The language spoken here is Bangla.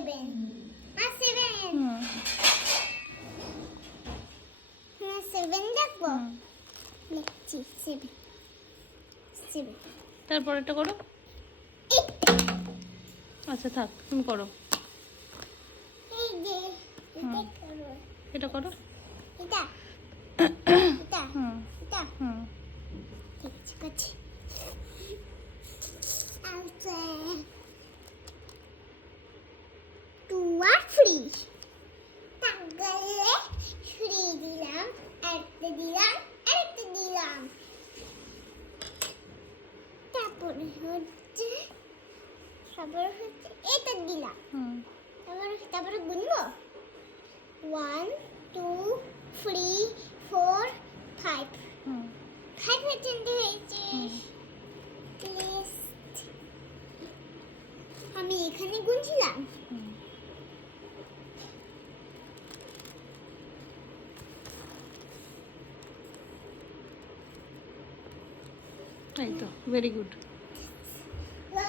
সেভেন সেভেন সেভেন দেখবো লিখছি সেভেন সেভেন তারপর এটা করো। আচ্ছা থাক, তুমি করো। এই যে এটা করো এটা করো। এটা এটা হুম এটা হুম ঠিক আছে করছি আচ্ছা টু আর ফ্রি তাহলে ফ্রি দিলাম একটা দিলাম আরেকটা দিলাম তারপরে হচ্ছে এটা দিলাম হুম তারপরে গুনবো 1 2 3 4 5 হুম 5 পর্যন্ত হয়েছে আমি এখানে গুনছিলাম হুম। এই তো ভেরি গুড।